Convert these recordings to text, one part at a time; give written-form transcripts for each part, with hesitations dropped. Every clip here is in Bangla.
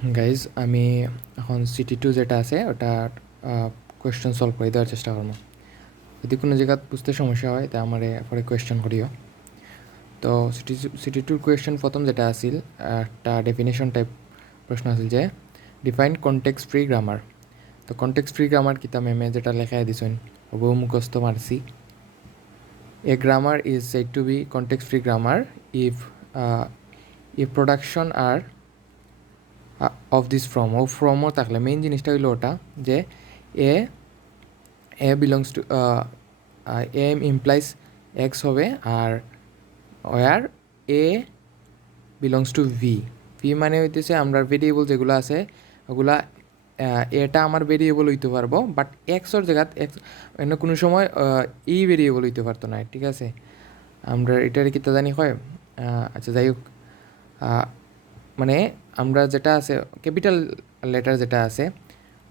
গাইজ আমি এখন সিটি 2 যেটা আছে ওটা কোয়েশ্চেন সলভ করে দেওয়ার চেষ্টা করবো। যদি কোনো জায়গা বুঝতে সমস্যা হয় তা আমার পরে কোয়েশ্চেন করিও। তো সিটি 2 কোয়েশ্চেন প্রথম যেটা আছিল একটা ডেফিনেশন টাইপ প্রশ্ন আছিল যে ডিফাইন কনটেক্সট ফ্রি গ্রামার। তো কনটেক্সট ফ্রি গ্রামার কিতা ম্যামে যেটা লেখাই দিছেন বহু মুখস্থ মারছি। A grammar is said to be context free grammar if if production are of this ফ্রমও থাকলে মেইন জিনিসটা হইলো ওটা যে A A belongs to A implies X হবে আর where A belongs to V. V মানে হইতেছে আমরা ভেরিয়েবল যেগুলো আছে ওগুলা এটা আমার ভেরিয়েবল হইতে পারবো, বাট এক্সর জায়গাত এক্স অন্য কোনো সময় ই ভেরিয়েবল হইতে পারতো না। ঠিক আছে, আমরা এটার কিতা জানি হয়। আচ্ছা যাই হোক, মানে আমরা যেটা আছে ক্যাপিটাল লেটার যেটা আছে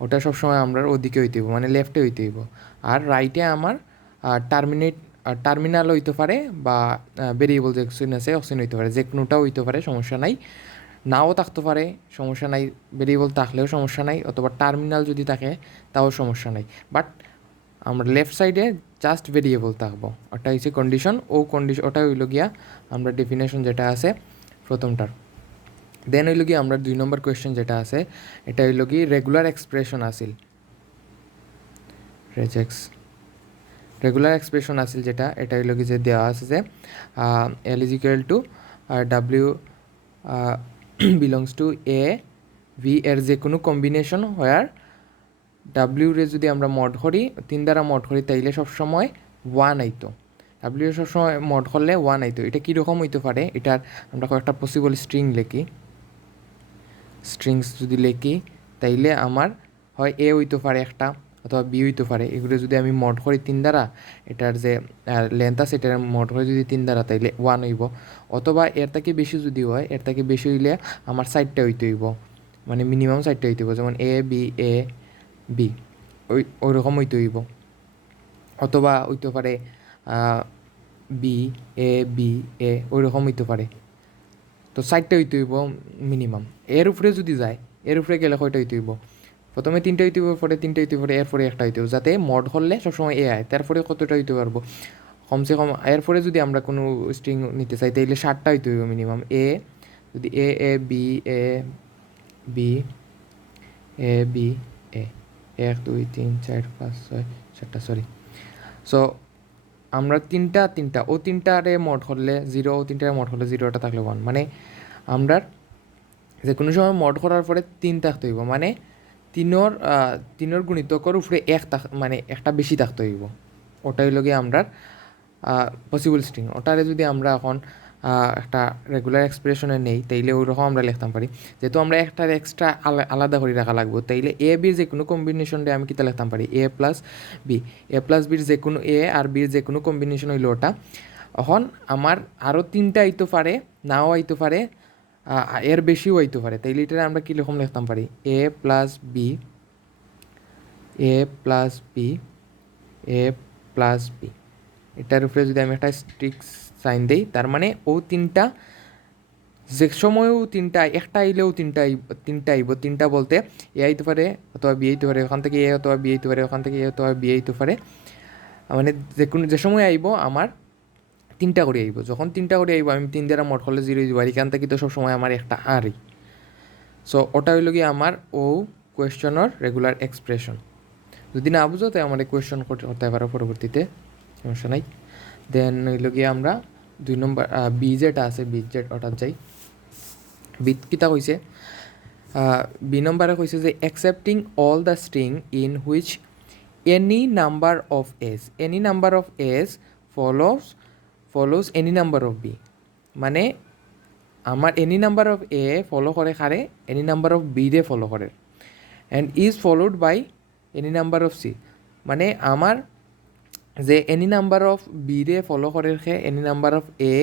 ওটা সবসময় আমরা ওদিকে হইতে হইব, মানে লেফটে হইতে হইব। আর রাইটে আমার টার্মিনাল হইতে পারে বা ভেরিয়েবল যে অপশন আছে অপশন হইতে পারে, যে কোনোটাও হইতে পারে, সমস্যা নাই। নাও থাকতে পারে, সমস্যা নাই। ভেরিয়েবল থাকলেও সমস্যা নাই, অথবা টার্মিনাল যদি থাকে তাও সমস্যা নাই। বাট আমরা লেফট সাইডে জাস্ট ভেরিয়েবল থাকবো, ওটা হচ্ছে কন্ডিশন। ওটা হইল গিয়া আমরা ডেফিনেশন যেটা আছে প্রথমটার। দেন হইল কি আমরা 2 নম্বর কোয়েশ্চেন যেটা আছে এটা হইল কি রেগুলার এক্সপ্রেশন আসিল। রেগুলার এক্সপ্রেশন আসিল যেটা, এটা হইল কি যে দেওয়া আছে যে এল is equal to W belongs to A V এর যে কোনো কম্বিনেশন হয়ার ডাব্লিউ রে যদি আমরা মড করি 3 দ্বারা মড করি তাইলে সবসময় 1 আইতো। ডাব্লিউ সবসময় মড করলে 1 আইতো। এটা কীরকম হইতে পারে, এটার আমরা কয়েকটা পসিবল স্ট্রিংস যদি লিখি তাইলে আমার হয় এ হইতে পারে একটা, অথবা বি হইতে পারে। এগুলো যদি আমি মড করি 3 দ্বারা, এটার যে লেন্থ আছে এটার মড করি যদি 3 দ্বারা তাইলে 1 হইব। অথবা এর থেকে বেশি যদি হয়, এর থেকে বেশি হইলে আমার সাইডটা হইতে হইব, মানে মিনিমাম সাইডটা হইতে হইব, যেমন এ বি ওই রকম হইতে হইব। অথবা হইতে পারে বি এ ওই রকম হইতে পারে। তো সাইডটা হইতে হইব মিনিমাম। এর উপরে যদি যায়, এর উপরে গেলে কয়টা হইতে হইব, প্রথমে 3টা হইতে হইব, পরে 3টা হইতে পারে, এরপরে একটা হইতে হবে, যাতে মড করলে সবসময় এ আয়। তারপরে কতটা হইতে পারবো, কমসে কম এরপরে যদি আমরা কোনো স্ট্রিং নিতে চাই তাইলে 7টা হইতে হইব মিনিমাম। যদি বি বি বি 1 2 3 4 5 6 7টা, সরি। সো আমরা তিনটা ও তিনটারে মড করলে 0, ও তিনটারে মড করলে 0টা থাকলে 1, মানে আমরা যে কোনো সময় মড করার পরে 3 থাকতে হইব, মানে তিনোর গুণিতকর উপরে মানে একটা বেশি থাকতে হইব। ওটাই হইল গিয়ে আমরা পসিবল স্ট্রিং। ওটারে যদি আমরা এখন একটা রেগুলার এক্সপ্রেশনে নেই তাইলে ওই রকম আমরা লিখতাম পারি। যেহেতু আমরা একটা এক্সট্রা আলাদা করে রাখা লাগবো, তাইলে এ বির যে কোনো কম্বিনেশনটা আমি কিতা লিখতাম পারি, এ প্লাস বির যে কোনো এ আর বির যে কোনো কম্বিনেশন হইলো ওটা। এখন আমার আরও 3টা আইতে পারে, নাও আইতে পারে, এর বেশিও হইতে পারে। তাইলে এটা আমরা কীরকম লিখতাম পারি, এ plus B A plus B A plus B. এটার উপরে যদি আমি একটা স্ট্রিক্ট সাইন দিই, তার মানে ও তিনটা যে সময়ও তিনটা, একটা আইলেও তিনটা আইব। তিনটা বলতে এ আইতে পারে অথবা বি আইতে পারে, ওখান থেকে এ অথবা বি আইতে পারে, ওখান থেকে এ অথবা বি আইতে পারে। মানে যে সময় আইব আমার 3টা করে আইব। যখন 3টা করে আইব আমি 3 দ্বারা মড করলে 0 দিব, আর এখান থেকে তো সবসময় আমার একটা আরই। সো ওটা হইল গিয়ে আমার ও কোয়েশ্চনের রেগুলার এক্সপ্রেশন। যদি না বুঝো তাই আমার কোয়েশ্চন করতে পারো পরবর্তীতে, সমস্যা নাই। দেন হইল গিয়ে আমরা 2 নম্বর বি যেটা আছে, বি জেড ওটার যাই। বিট কিতা কইছে, বি নম্বরে কইছে যে accepting all the string in which any number of A's follows any number of B. মানে আমার any number of A follow করে খারে, এনি নাম্বার অফ বি রে ফলো করে, and is followed by any number of C. মানে আমার যে এনি নাম্বার অফ বি রে ফলো করে রেখে এনি নাম্বার অফ এ,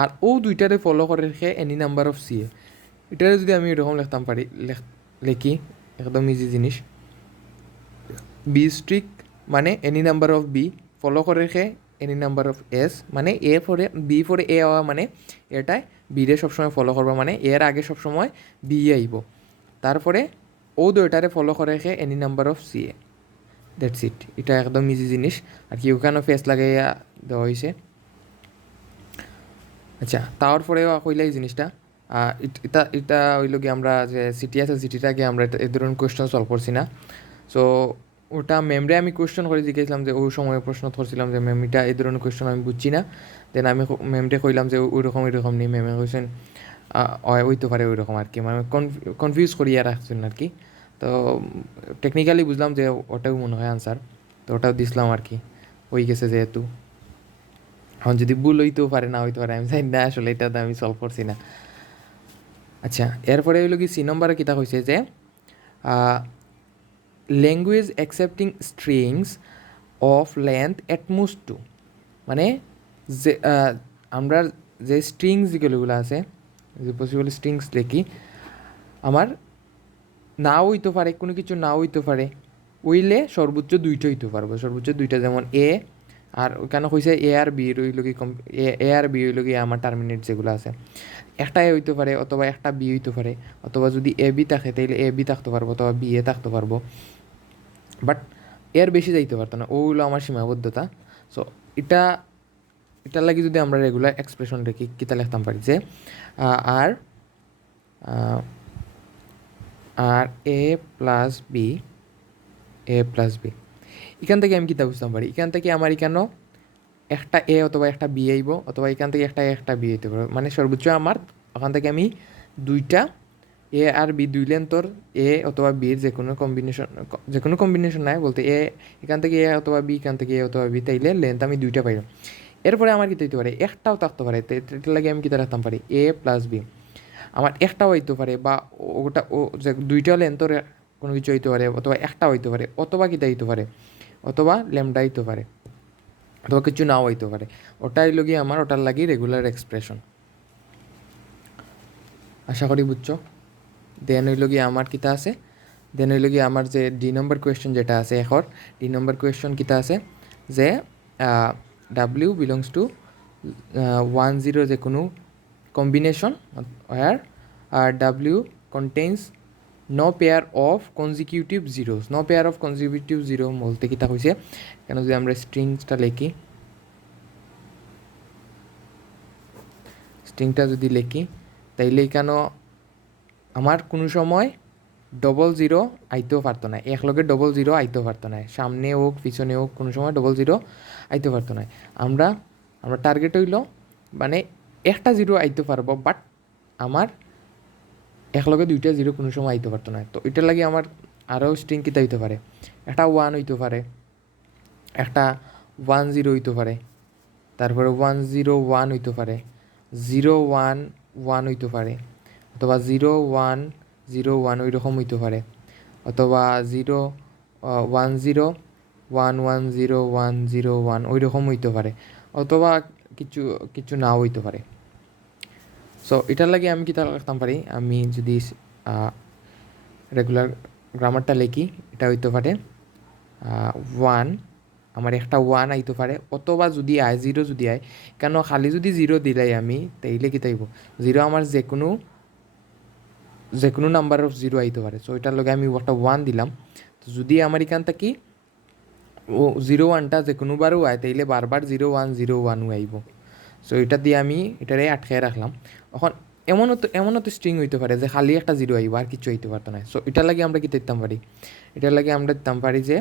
আর ও দুইটারে ফলো করে রেখে এনি নাম্বার অফ সি। এটারে যদি আমি এরকম লিখতাম পারি, লিখি একদম ইজি জিনিস। বি স্ট্রিক মানে any number of B follow করে রেখে এনি নাম্বার অফ এস, মানে বি ফরে এ হওয়া, মানে এটাই বি রে সবসময় ফলো করবো, মানে এর আগে সবসময় বি আইব। তারপরে ও দুইটারে ফলো করে রেখে any number of CA, that's it. এটা একদম ইজি জিনিস, আর কি ওখানেও ফেস লাগাইয়া দেওয়া হয়েছে। আচ্ছা, তারপরেও কইলে এই জিনিসটা এটা এটা হইল গিয়ে আমরা যে সিটি আছে সিটিটাকে আমরা এই ধরনের কোয়েশ্চেন সলভ করছি না। সো ওটা ম্যামরে আমি কোয়েশ্চেন করে জিজ্ঞেসলাম যে ওই সময় প্রশ্ন করছিলাম যে ম্যাম এটা এই ধরনের কোয়েশ্চেন আমি বুঝছি না। দেন আমি ম্যামরে কইলাম যে ওইরকম নেই। ম্যামে কইছেন হইতে পারে ওই রকম আর কি, মানে কনফিউজ করিয়া রাখছেন আর কি। তো টেকনিক্যালি বুঝলাম যে ওটাও মনে হয় আনসার, তো ওটাও দিছিলাম আর কি, হয়ে গেছে যেহেতু। এখন যদি ভুল হইতেও পারে, না হইতে পারে, আমি জানি না, আসলে এটা তো আমি সলভ করছি না। আচ্ছা, এরপরে হইল কি সি নম্বরে কিতা হয়েছে যে language accepting strings of length at most two, মানে যে আমরা যে স্ট্রিংস যেগুলো আছে, যে পসিবল স্ট্রিংস দেখি আমার নাও হইতে পারে, কোনো কিছু নাও হইতে পারে, ওইলে সর্বোচ্চ দুইটা হইতে পারবো, সর্বোচ্চ দুইটা, যেমন এ আর ওখানে কইছে এ আর বি রইল কি এ আর বি হইল কি আমার টার্মিনেট যেগুলো আছে, একটা এ হইতে পারে অথবা একটা বি হইতে পারে, অথবা যদি এ বি থাকে তাহলে এ বি থাকতে পারবো অথবা বি এ থাকতে পারবো, বাট এর বেশি যাইতে পারতো না, ও হইলো আমার সীমাবদ্ধতা। সো এটা এটার লাগে যদি আমরা রেগুলার এক্সপ্রেশন রেখি কিতা লিখতাম পারি যে আর আর এ প্লাস বি, এ প্লাস বি, এখান থেকে আমি কিতা বুঝতাম পারি, এখান থেকে আমার এখানেও একটা এ অথবা একটা বি আইব, অথবা এখান থেকে একটা বি হইতে পারবে, মানে সর্বোচ্চ আমার ওখান থেকে আমি দুইটা এ আর বি দুই লেন্থর এ অথবা বির যে কোনো কম্বিনেশন নাই বলতে এ এখান থেকে এ অথবা বি, এখান থেকে এ অথবা বি, তাইলে লেন্থ আমি দুইটা পাইলাম। এরপরে আমার কী হইতে পারে, একটাও থাকতে পারে, এটার লাগে আমি কীটা রাখতাম পারি এ প্লাস বি, আমার একটাও হইতে পারে, বা ওটা ও যে দুইটা লেন্থর কোনো কিছু হইতে পারে, অথবা একটা হইতে পারে, অথবা কীটা হইতে পারে, অথবা ল্যামডা হইতে পারে, অথবা কিছু নাও হইতে পারে। ওটাই লগি আমার ওটার লাগি রেগুলার এক্সপ্রেশন। আশা করি বুঝছো। দেন হইল গিয়ে আমার কিতা আছে, দেন হইল গিয়ে আমার যে ডি নম্বর কোয়েশ্চন যেটা আছে এখন, ডি নম্বর কোয়েশ্চন কিতা আছে যে ডাব্লিউ বিলংস টু 1 0 যে কোনো combination where W contains no pair of consecutive zeros, no pair of consecutive zero বলতে কিতা হয়েছে, কেন যদি আমরা স্ট্রিংসটা লিখি, স্ট্রিংটা যদি লিখি তাইলে কেন আমার কোনো সময় 00 আইতেও পারতো না, একলগে 00 আইতেও পারতো না, সামনে হোক পিছনে হোক কোনো সময় 00 আইতে পারতো না। আমরা টার্গেট হইল মানে একটা জিরো আইতে পারবো, বাট আমার একলগে দুইটা জিরো কোনো সময় আইতে পারতো না। তো এটার লাগে আমার আরও স্ট্রিং কিতা হইতে পারে, একটা 1 হইতে পারে, একটা 10 হইতে পারে, তারপরে 101 হইতে পারে, 011 হইতে পারে, অথবা 0101 ওই রকম হইতে পারে, অথবা 010110101 ওই রকম হইতে পারে, অথবা কিছু কিছু নাও হইতে পারে। সো এটার লাগে আমি কিতা রাখতাম পারি, আমি যদি রেগুলার গ্রামারটা লিখি, এটা হইতে পারে 1, আমার একটা 1 আইতে পারে, অথবা যদি আয় 0 যদি আয়, কেন খালি যদি 0 দিলাই আমি তাইলে কি তাইব 0 আমার যে কোনো নাম্বার অফ 0 আইতে পারে। সো এটার লগে আমি একটা 1 দিলাম, তো যদি আমার এখান থেকে ও 01টা যে কোনোবারও আয় তাইলে বারবার 0101 আইব। সো এটা দিয়ে আমি এটারে আটকায় রাখলাম। এখন এমনও তো স্ট্রিং হইতে পারে যে খালি একটা 0 আইব আর কিছু হইতে পারতো না। সো এটার লাগে আমরা কি দিতাম পারি, এটার লাগে আমরা দিতাম পারি যে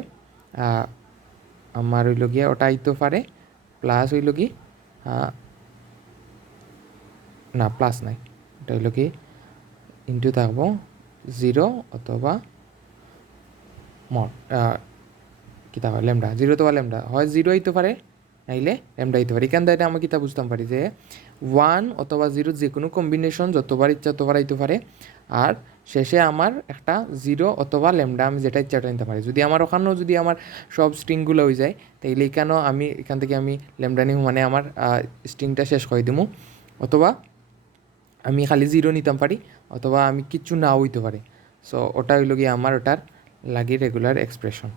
আমার হইল গিয়া ওটা আইতে পারে প্লাস হইল কি না প্লাস নাই, এটা হইল কি ইন্টু থাকবো 0 অথবা মড কী থাকবে ল্যামডা, 0 অথবা ল্যামডা, হয় 0 হইতে পারে নাইলে ল্যামডা হইতে পারে। এখান থেকে আমরা কিতা বুঝতাম পারি যে 1 অথবা 0 যে কোনো কম্বিনেশন যতবার ইচ্ছা ততবার হইতে পারে, আর শেষে আমার একটা 0 অথবা ল্যামডা আমি যেটা ইচ্ছা ওটা নিতে পারি। যদি আমার ওখানেও যদি আমার সব স্ট্রিংগুলো হয়ে যায় তাইলে এখানেও আমি এখান থেকে আমি ল্যামডা নিব, মানে আমার স্ট্রিংটা শেষ করে দেবো, অথবা আমি খালি 0 নিতাম পারি, অথবা আমি কিচ্ছু নাও হইতে পারে। সো ওটা হইল গিয়ে আমার ওটার লাগে রেগুলার এক্সপ্রেশন।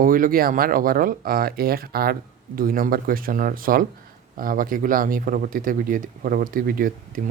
ও হইল গিয়ে আমার ওভারঅল 1 আর 2 নম্বর কোয়েশ্চনের সলভ। বাকিগুলো আমি পরবর্তী ভিডিও দিব।